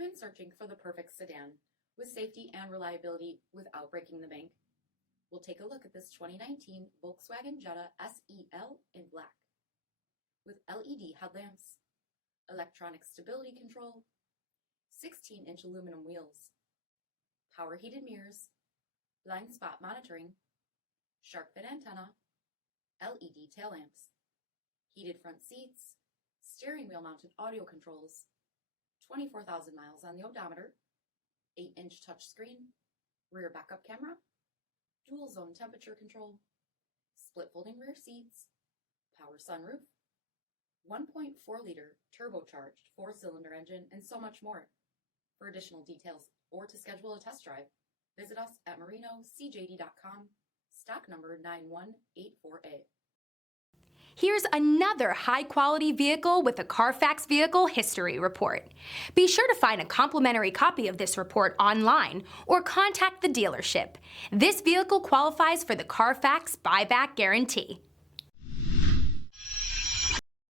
been searching for the perfect sedan with safety and reliability without breaking the bank? We'll take a look at this 2019 Volkswagen Jetta SEL in black. With LED headlamps, electronic stability control, 16-inch aluminum wheels, power heated mirrors, blind spot monitoring, shark fin antenna, LED tail lamps, heated front seats, steering wheel mounted audio controls, 24,000 miles on the odometer, 8-inch touchscreen, rear backup camera, dual zone temperature control, split folding rear seats, power sunroof, 1.4-liter turbocharged 4-cylinder engine, and so much more. For additional details or to schedule a test drive, visit us at marinocjd.com, stock number 9184A. Here's another high-quality vehicle with a CARFAX Vehicle History Report. Be sure to find a complimentary copy of this report online or contact the dealership. This vehicle qualifies for the CARFAX Buyback Guarantee.